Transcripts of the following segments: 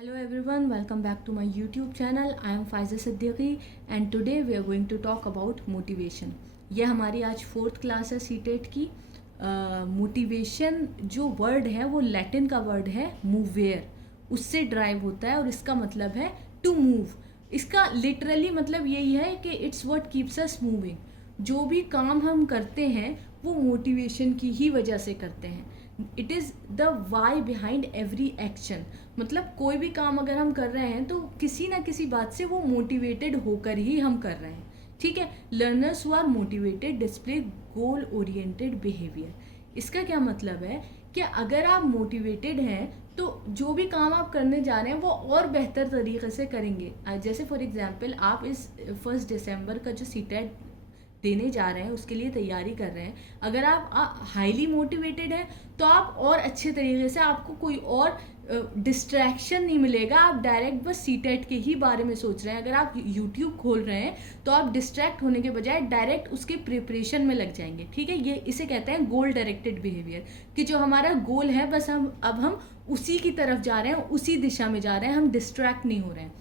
Hello everyone, welcome back to my YouTube channel. I am Faiza Siddiqui and today we are going to talk about motivation. ये हमारी आज fourth class है CTET की. Motivation जो word है वो Latin का वर्ड है मूवेयर, उससे ड्राइव होता है और इसका मतलब है टू मूव. इसका लिटरली मतलब यही है कि it's what keeps us moving. जो भी काम हम करते हैं वो मोटिवेशन की ही वजह से करते हैं. It is the why behind every action. मतलब कोई भी काम अगर हम कर रहे हैं तो किसी ना किसी बात से वो मोटिवेटेड होकर ही हम कर रहे हैं. ठीक है. Learners who are motivated display goal oriented behaviour. इसका क्या मतलब है कि अगर आप मोटिवेटेड हैं तो जो भी काम आप करने जा रहे हैं वो और बेहतर तरीके से करेंगे. जैसे फॉर एग्जांपल आप इस 1 दिसंबर का जो सीटेट देने जा रहे हैं उसके लिए तैयारी कर रहे हैं, अगर आप हाईली मोटिवेटेड हैं तो आप और अच्छे तरीके से, आपको कोई और डिस्ट्रैक्शन नहीं मिलेगा. आप डायरेक्ट बस सीटेट के ही बारे में सोच रहे हैं. अगर आप यूट्यूब खोल रहे हैं तो आप डिस्ट्रैक्ट होने के बजाय डायरेक्ट उसके प्रिपरेशन में लग जाएंगे. ठीक है. ये इसे कहते हैं गोल डायरेक्टेड बिहेवियर, कि जो हमारा गोल है बस हम उसी की तरफ जा रहे हैं, उसी दिशा में जा रहे हैं, हम डिस्ट्रैक्ट नहीं हो रहे हैं.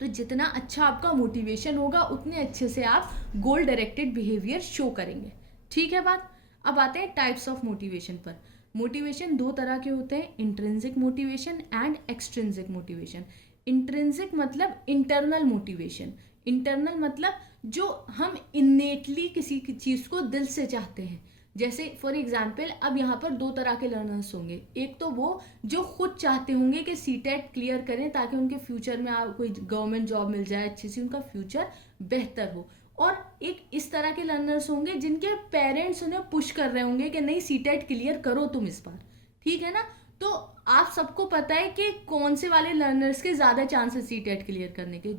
तो जितना अच्छा आपका मोटिवेशन होगा उतने अच्छे से आप गोल डायरेक्टेड बिहेवियर शो करेंगे. ठीक है बात. अब आते हैं टाइप्स ऑफ मोटिवेशन पर. मोटिवेशन दो तरह के होते हैं, intrinsic motivation and extrinsic motivation. Intrinsic मतलब इंटरनल मोटिवेशन. इंटरनल मतलब जो हम इनेटली किसी चीज़ को दिल से चाहते हैं. जैसे फॉर एग्जाम्पल अब यहाँ पर दो तरह के लर्नर्स होंगे. एक तो वो जो खुद चाहते होंगे कि सीटेट क्लियर करें ताकि उनके फ्यूचर में कोई गवर्नमेंट जॉब मिल जाए, अच्छी सी उनका फ्यूचर बेहतर हो. और एक इस तरह के लर्नर्स होंगे जिनके पेरेंट्स उन्हें पुश कर रहे होंगे कि नहीं सीटेट क्लियर करो तुम इस बार. ठीक है ना. तो आप सबको पता है कि कौन से वाले लर्नर्स के ज़्यादा चांसेस सीटेट क्लियर करने के.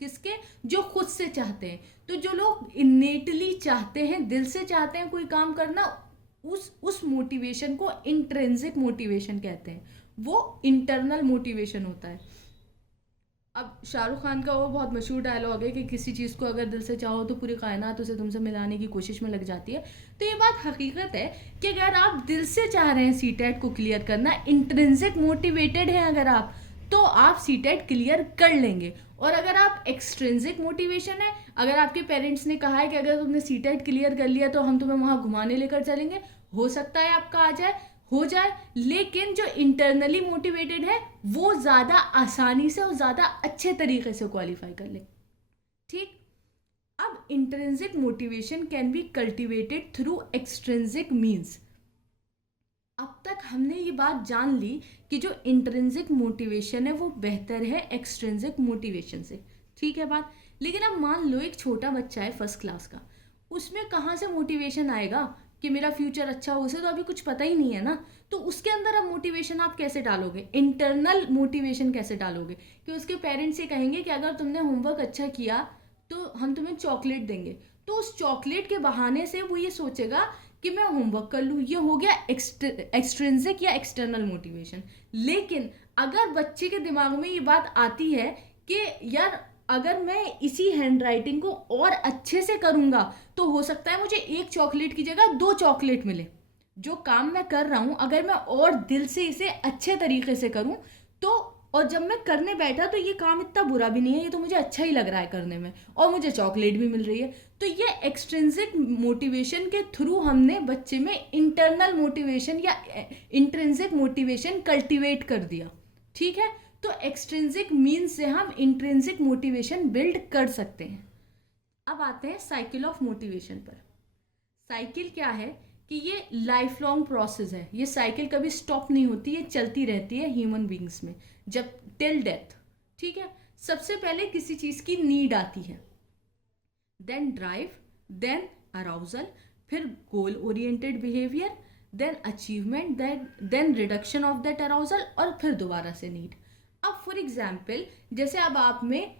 किसके? जो खुद से चाहते हैं. तो जो लोग इनेटली चाहते हैं, दिल से चाहते हैं कोई काम करना, उस मोटिवेशन को इंट्रिंसिक मोटिवेशन कहते हैं. वो इंटरनल मोटिवेशन होता है. अब शाहरुख खान का वो बहुत मशहूर डायलॉग है कि किसी चीज़ को अगर दिल से चाहो तो पूरी कायनात उसे तुमसे मिलाने की कोशिश में लग जाती है. तो ये बात हकीकत है कि अगर आप दिल से चाह रहे हैं सीटेट को क्लियर करना, इंट्रिंसिक मोटिवेटेड हैं अगर आप, तो आप सीटेट क्लियर कर लेंगे. और अगर आप एक्सट्रिंसिक मोटिवेशन है, अगर आपके पेरेंट्स ने कहा है कि अगर तुमने सीटेट क्लियर कर लिया तो हम तुम्हें वहाँ घुमाने लेकर चलेंगे, हो सकता है आपका आ जाए, हो जाए. लेकिन जो इंटरनली मोटिवेटेड है वो ज़्यादा आसानी से और ज़्यादा अच्छे तरीके से क्वालिफाई कर ले. ठीक. अब intrinsic motivation can be cultivated through extrinsic means. अब तक हमने ये बात जान ली कि जो इंट्रिंसिक मोटिवेशन है वो बेहतर है एक्सट्रिंसिक मोटिवेशन से. ठीक है बात. लेकिन अब मान लो एक छोटा बच्चा है फर्स्ट क्लास का, उसमें कहाँ से मोटिवेशन आएगा कि मेरा फ्यूचर अच्छा हो. उसे तो अभी कुछ पता ही नहीं है ना. तो उसके अंदर अब मोटिवेशन आप कैसे डालोगे, इंटरनल मोटिवेशन कैसे डालोगे? कि उसके पेरेंट्स ये कहेंगे कि अगर तुमने होमवर्क अच्छा किया तो हम तुम्हें चॉकलेट देंगे. तो उस चॉकलेट के बहाने से वो ये सोचेगा कि मैं होमवर्क कर लूँ. ये हो गया एक्सट्रिंसिक या एक्सटर्नल मोटिवेशन. लेकिन अगर बच्चे के दिमाग में ये बात आती है कि यार अगर मैं इसी हैंड राइटिंग को और अच्छे से करूँगा तो हो सकता है मुझे एक चॉकलेट की जगह 2 चॉकलेट मिले. जो काम मैं कर रहा हूँ अगर मैं और दिल से इसे अच्छे तरीके से करूँ तो, और जब मैं करने बैठा तो ये काम इतना बुरा भी नहीं है, ये तो मुझे अच्छा ही लग रहा है करने में और मुझे चॉकलेट भी मिल रही है. तो ये एक्सट्रिंसिक मोटिवेशन के थ्रू हमने बच्चे में इंटरनल मोटिवेशन या इंट्रिंसिक मोटिवेशन कल्टीवेट कर दिया. ठीक है. तो एक्सट्रिंसिक मीन्स से हम इंट्रिंसिक मोटिवेशन बिल्ड कर सकते हैं. अब आते हैं साइकिल ऑफ मोटिवेशन पर. साइकिल क्या है कि ये लाइफ लॉन्ग प्रोसेस है. ये साइकिल कभी स्टॉप नहीं होती, ये चलती रहती है ह्यूमन बींग्स में जब टिल डेथ. ठीक है. सबसे पहले किसी चीज़ की नीड आती है, देन ड्राइव, देन अराउजल, फिर goal oriented behaviour, then achievement, then reduction of that arousal और फिर दोबारा से नीड. अब फॉर एग्जाम्पल जैसे अब आप में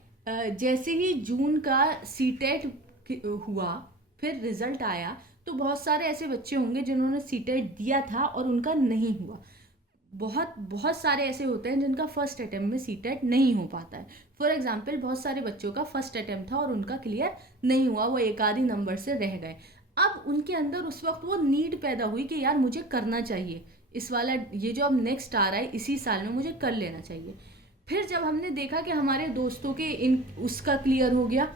जैसे ही जून का सीटेट हुआ, फिर रिजल्ट आया, तो बहुत सारे ऐसे बच्चे होंगे जिन्होंने सीटेट दिया था और उनका नहीं हुआ. बहुत बहुत सारे ऐसे होते हैं जिनका फर्स्ट अटेम्प्ट में सीटेट नहीं हो पाता है. फॉर एग्जाम्पल बहुत सारे बच्चों का फर्स्ट अटेम्प्ट था और उनका क्लियर नहीं हुआ, वो एक आधी नंबर से रह गए. अब उनके अंदर उस वक्त वो नीड पैदा हुई कि यार मुझे करना चाहिए इस वाला, ये जो अब नेक्स्ट आ रहा है इसी साल में मुझे कर लेना चाहिए. फिर जब हमने देखा कि हमारे दोस्तों के इन उसका क्लियर हो गया,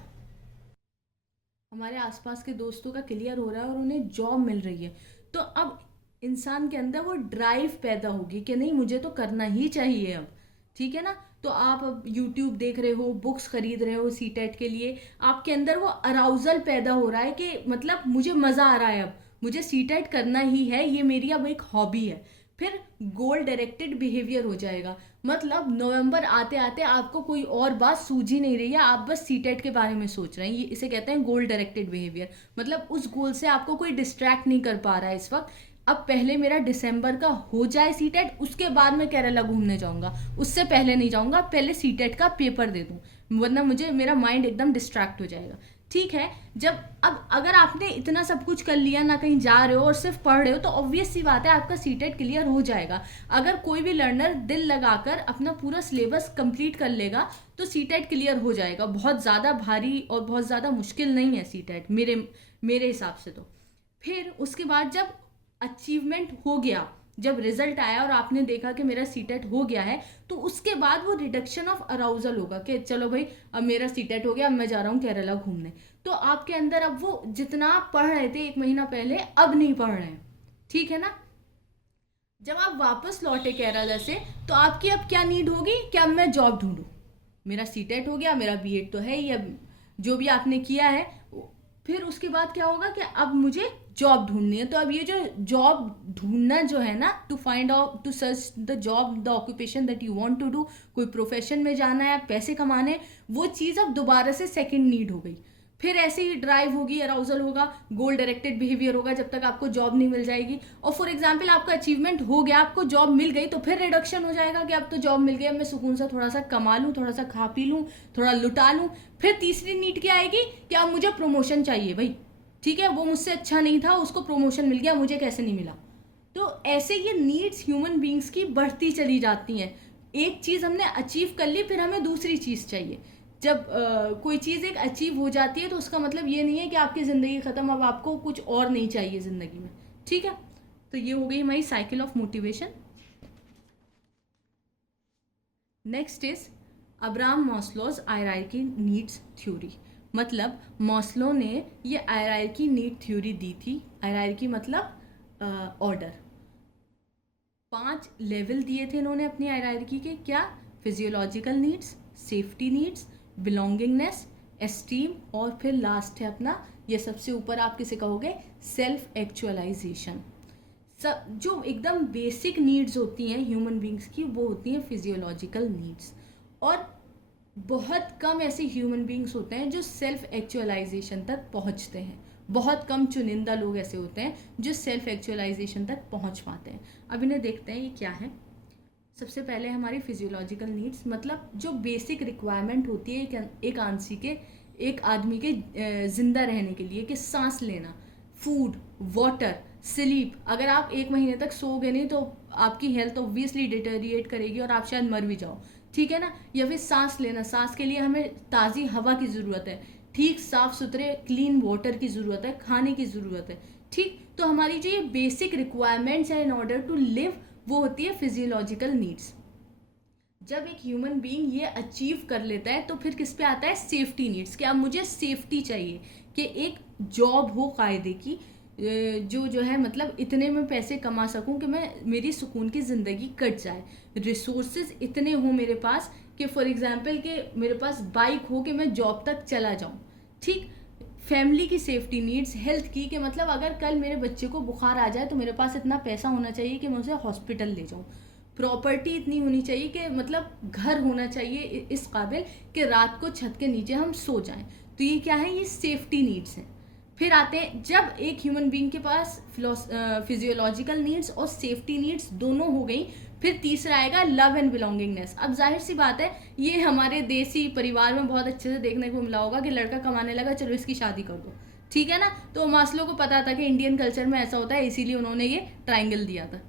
हमारे आसपास के दोस्तों का क्लियर हो रहा है और उन्हें जॉब मिल रही है, तो अब इंसान के अंदर वो ड्राइव पैदा होगी कि नहीं मुझे तो करना ही चाहिए अब। ठीक है ना। तो आप अब यूट्यूब देख रहे हो, बुक्स खरीद रहे हो सीटेट के लिए, आपके अंदर वो अराउजल पैदा हो रहा है कि मतलब मुझे मज़ा आ रहा है, अब मुझे सीटेट करना ही है, ये मेरी अब एक हॉबी है। फिर गोल डायरेक्टेड बिहेवियर हो जाएगा। मतलब नवंबर आते आते आपको कोई और बात सूझ ही नहीं रही है, आप बस सीटेट के बारे में सोच रहे हैं। ये इसे कहते हैं गोल डायरेक्टेड बिहेवियर। मतलब उस गोल से आपको कोई डिस्ट्रैक्ट नहीं कर पा रहा है इस वक्त। अब पहले मेरा दिसंबर का हो जाए सीटेट, उसके बाद मैं केरला घूमने जाऊंगा, उससे पहले नहीं जाऊंगा, पहले सीटेट का पेपर दे दूं, वरना मुझे मेरा माइंड एकदम डिस्ट्रैक्ट हो जाएगा। ठीक है। जब अब अगर आपने इतना सब कुछ कर लिया, ना कहीं जा रहे हो और सिर्फ पढ़ रहे हो, तो ऑब्वियस सी बात है आपका सीटेट क्लियर हो जाएगा। अगर कोई भी लर्नर दिल लगाकर अपना पूरा सिलेबस कंप्लीट कर लेगा तो सीटेट क्लियर हो जाएगा। बहुत ज़्यादा भारी और बहुत ज़्यादा मुश्किल नहीं है सीटेट, मेरे मेरे हिसाब से तो। फिर उसके बाद जब अचीवमेंट हो गया, जब रिजल्ट आया और आपने देखा कि मेरा सीटेट हो गया है, तो उसके बाद वो रिडक्शन ऑफ अराउजल होगा कि चलो भाई अब मेरा सीटेट हो गया, अब मैं जा रहा हूँ केरला घूमने। तो आपके अंदर अब वो जितना आप पढ़ रहे थे एक महीना पहले, अब नहीं पढ़ रहे हैं। ठीक है ना। जब आप वापस लौटे केरला से, तो आपकी अब क्या नीड होगी कि अब मैं जॉब ढूंढूं। मेरा सीटेट हो गया, मेरा बीएड तो है ही, अब जो भी आपने किया है। फिर उसके बाद क्या होगा कि अब मुझे जॉब ढूंढनी है। तो अब ये जो जॉब ढूंढना जो है ना, to find out, to search the job, the occupation that you want to do, कोई प्रोफेशन में जाना है, पैसे कमाने, वो चीज़ अब दोबारा से सेकंड नीड हो गई। फिर ऐसे ही ड्राइव होगी, अराउजल होगा, गोल डायरेक्टेड बिहेवियर होगा जब तक आपको जॉब नहीं मिल जाएगी। और फॉर एग्जाम्पल आपका अचीवमेंट हो गया, आपको जॉब मिल गई, तो फिर रिडक्शन हो जाएगा कि अब तो जॉब मिल गई, अब मैं सुकून से थोड़ा सा कमा लूँ, थोड़ा सा खा पी लूँ, थोड़ा लुटा लूँ। फिर तीसरी नीड क्या आएगी कि अब मुझे प्रमोशन चाहिए भाई। ठीक है, वो मुझसे अच्छा नहीं था, उसको प्रमोशन मिल गया, मुझे कैसे नहीं मिला। तो ऐसे ये नीड्स ह्यूमन बींग्स की बढ़ती चली जाती हैं। एक चीज़ हमने अचीव कर ली, फिर हमें दूसरी चीज़ चाहिए। जब कोई चीज़ एक अचीव हो जाती है, तो उसका मतलब ये नहीं है कि आपकी ज़िंदगी ख़त्म, अब आपको कुछ और नहीं चाहिए ज़िंदगी में। ठीक है। तो ये हो गई हमारी cycle of motivation. Next is Abraham Maslow's hierarchy needs theory. मतलब मॉस्लो ने ये हायरार्की नीड थ्योरी दी थी। हायरार्की मतलब ऑर्डर। 5 लेवल दिए थे इन्होंने अपनी हायरार्की के। क्या? Physiological needs, safety needs, belongingness, esteem, और फिर लास्ट है अपना, ये सबसे ऊपर आप किसे कहोगे, सेल्फ एक्चुअलाइजेशन। सब जो एकदम बेसिक नीड्स होती हैं ह्यूमन बींग्स की, वो होती हैं फिजियोलॉजिकल नीड्स। और बहुत कम ऐसे ह्यूमन बींग्स होते हैं जो सेल्फ एक्चुअलाइजेशन तक पहुंचते हैं। बहुत कम चुनिंदा लोग ऐसे होते हैं जो सेल्फ एक्चुअलाइजेशन तक पहुंच पाते हैं। अब इन्हें देखते हैं ये क्या है। सबसे पहले हमारी फिजियोलॉजिकल नीड्स, मतलब जो बेसिक रिक्वायरमेंट होती है एक आदमी के ज़िंदा रहने के लिए, कि सांस लेना, फूड, वाटर, स्लीप। अगर आप 1 महीने तक सोओगे नहीं तो आपकी हेल्थ ऑब्वियसली डिटेरिएट करेगी और आप शायद मर भी जाओ। ठीक है ना। या फिर सांस लेना, सांस के लिए हमें ताज़ी हवा की ज़रूरत है, ठीक साफ सुथरे क्लीन वाटर की ज़रूरत है, खाने की ज़रूरत है। ठीक। तो हमारी जो ये बेसिक रिक्वायरमेंट्स है इन ऑर्डर टू लिव, वो होती है फिजियोलॉजिकल नीड्स। जब एक ह्यूमन बीइंग ये अचीव कर लेता है, तो फिर किस पे आता है, सेफ्टी नीड्स। कि अब मुझे सेफ्टी चाहिए, कि एक जॉब हो कायदे की, जो है मतलब इतने में पैसे कमा सकूं कि मैं मेरी सुकून की ज़िंदगी कट जाए। रिसोर्सेज इतने हो मेरे पास कि फॉर एग्जांपल कि मेरे पास बाइक हो कि मैं जॉब तक चला जाऊं। ठीक। फैमिली की सेफ्टी नीड्स, हेल्थ की, कि मतलब अगर कल मेरे बच्चे को बुखार आ जाए तो मेरे पास इतना पैसा होना चाहिए कि मैं उसे हॉस्पिटल ले जाऊं। प्रॉपर्टी इतनी होनी चाहिए कि मतलब घर होना चाहिए इस काबिल कि रात को छत के नीचे हम सो जाएं। तो ये क्या है, ये सेफ्टी नीड्स हैं। फिर आते हैं, जब एक ह्यूमन बीइंग के पास फिजियोलॉजिकल नीड्स और सेफ्टी नीड्स दोनों हो गई, फिर तीसरा आएगा लव एंड बिलोंगिंगनेस। अब जाहिर सी बात है, ये हमारे देसी परिवार में बहुत अच्छे से देखने को मिला होगा कि लड़का कमाने लगा, चलो इसकी शादी कर दो। ठीक है ना। तो मास्लो को पता था कि इंडियन कल्चर में ऐसा होता है, इसीलिए उन्होंने ये ट्राइंगल दिया था।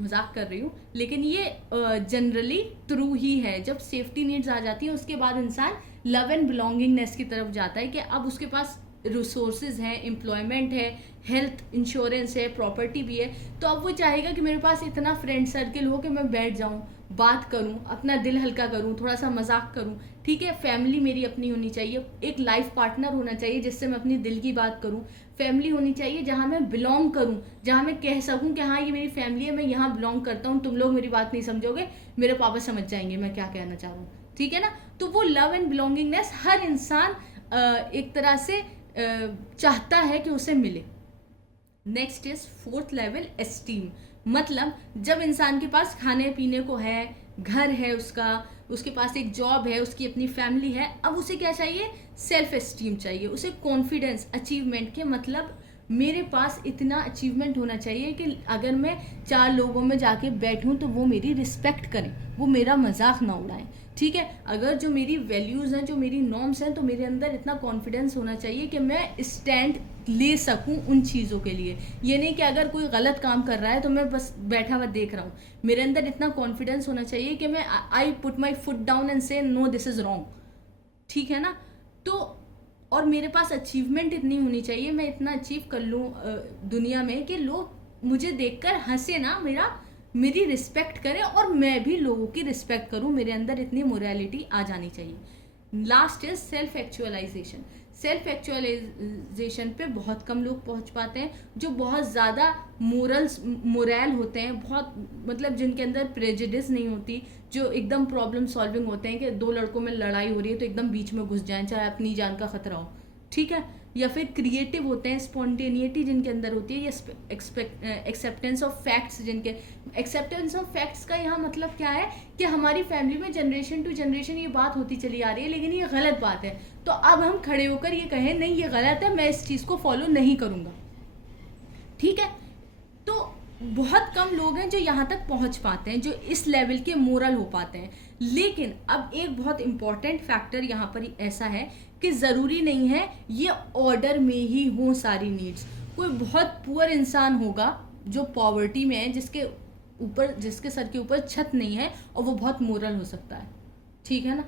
मजाक कर रही हूँ, लेकिन ये जनरली ट्रू ही है। जब सेफ्टी नीड्स आ जाती है, उसके बाद इंसान लव एंड बिलोंगिंगनेस की तरफ जाता है, कि अब उसके पास रिसोर्सेज हैं, एम्प्लॉयमेंट है, हेल्थ इंश्योरेंस है, प्रॉपर्टी भी है। तो अब वो चाहेगा कि मेरे पास इतना फ्रेंड सर्किल हो कि मैं बैठ जाऊँ, बात करूं, अपना दिल हल्का करूं, थोड़ा सा मजाक करूं, ठीक है। फैमिली मेरी अपनी होनी चाहिए, एक लाइफ पार्टनर होना चाहिए जिससे मैं अपनी दिल की बात करूं। फैमिली होनी चाहिए जहां मैं बिलोंग करूं, जहां मैं कह सकूं कि हाँ ये मेरी फैमिली है, मैं यहाँ बिलोंग करता हूँ, तुम लोग मेरी बात नहीं समझोगे, मेरे पापा समझ जाएंगे मैं क्या कहना चाह रहा हूँ, ठीक है ना। तो वो लव एंड बिलोंगिंगनेस हर इंसान एक तरह से चाहता है कि उसे मिले। Next is fourth level esteem. मतलब जब इंसान के पास खाने पीने को है, घर है उसका, उसके पास एक जॉब है, उसकी अपनी फैमिली है, अब उसे क्या चाहिए? सेल्फ एस्टीम चाहिए, उसे कॉन्फिडेंस, अचीवमेंट के मतलब मेरे पास इतना अचीवमेंट होना चाहिए कि अगर मैं 4 लोगों में जाके बैठूं तो वो मेरी रिस्पेक्ट करें, वो मेरा मजाक ना उड़ाएं, ठीक है। अगर जो मेरी वैल्यूज़ हैं, जो मेरी नॉर्म्स हैं, तो मेरे अंदर इतना कॉन्फिडेंस होना चाहिए कि मैं स्टैंड ले सकूं उन चीज़ों के लिए। ये नहीं कि अगर कोई गलत काम कर रहा है तो मैं बस बैठा हुआ देख रहा हूँ। मेरे अंदर इतना कॉन्फिडेंस होना चाहिए कि मैं I put my foot down and से नो दिस इज़ रॉन्ग, ठीक है ना। तो और मेरे पास अचीवमेंट इतनी होनी चाहिए, मैं इतना अचीव कर लूँ दुनिया में कि लोग मुझे देखकर हंसे ना, मेरी रिस्पेक्ट करें और मैं भी लोगों की रिस्पेक्ट करूं, मेरे अंदर इतनी मोरालिटी आ जानी चाहिए। Last is self actualisation. Self actualisation पे बहुत कम लोग पहुंच पाते हैं, जो बहुत ज़्यादा मोरल होते हैं, बहुत मतलब जिनके अंदर प्रेजुडिस नहीं होती, जो एकदम प्रॉब्लम सॉल्विंग होते हैं कि 2 लड़कों में लड़ाई हो रही है तो एकदम बीच में घुस जाएं चाहे अपनी जान का खतरा हो, ठीक है। या फिर क्रिएटिव होते हैं, स्पॉन्टेनिटी जिनके अंदर होती है, या एक्सेप्टेंस ऑफ फैक्ट्स जिनके। एक्सेप्टेंस ऑफ फैक्ट्स का यहाँ मतलब क्या है कि हमारी फैमिली में जनरेशन टू जनरेशन ये बात होती चली आ रही है लेकिन ये गलत बात है, तो अब हम खड़े होकर ये कहें नहीं ये गलत है, मैं इस चीज़ को फॉलो नहीं करूँगा, ठीक है। तो बहुत कम लोग हैं जो यहाँ तक पहुँच पाते हैं, जो इस लेवल के मोरल हो पाते हैं। लेकिन अब एक बहुत इंपॉर्टेंट फैक्टर यहाँ पर ऐसा है कि ज़रूरी नहीं है ये ऑर्डर में ही हो सारी नीड्स। कोई बहुत पुअर इंसान होगा जो पॉवर्टी में है, जिसके सर के ऊपर छत नहीं है, और वो बहुत मोरल हो सकता है, ठीक है ना।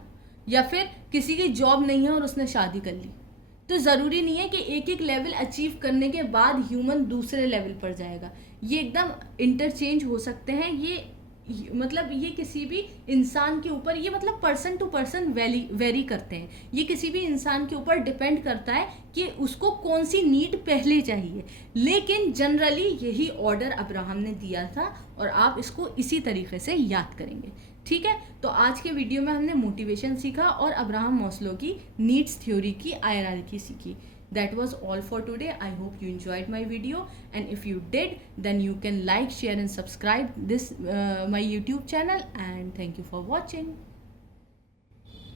या फिर किसी की जॉब नहीं है और उसने शादी कर ली, तो ज़रूरी नहीं है कि एक एक लेवल अचीव करने के बाद ह्यूमन दूसरे लेवल पर जाएगा। ये एकदम इंटरचेंज हो सकते हैं। मतलब ये किसी भी इंसान के ऊपर, ये मतलब पर्सन टू पर्सन वेरी करते हैं। ये किसी भी इंसान के ऊपर डिपेंड करता है कि उसको कौन सी नीड पहले चाहिए, लेकिन जनरली यही ऑर्डर अब्राहम ने दिया था और आप इसको इसी तरीके से याद करेंगे, ठीक है। तो आज के वीडियो में हमने मोटिवेशन सीखा और अब्राहम मास्लो की नीड्स थ्योरी की हायरार्की सीखी। That was all for today. I hope you enjoyed my video, and if you did, then you can like, share and subscribe this my YouTube channel, and thank you for watching.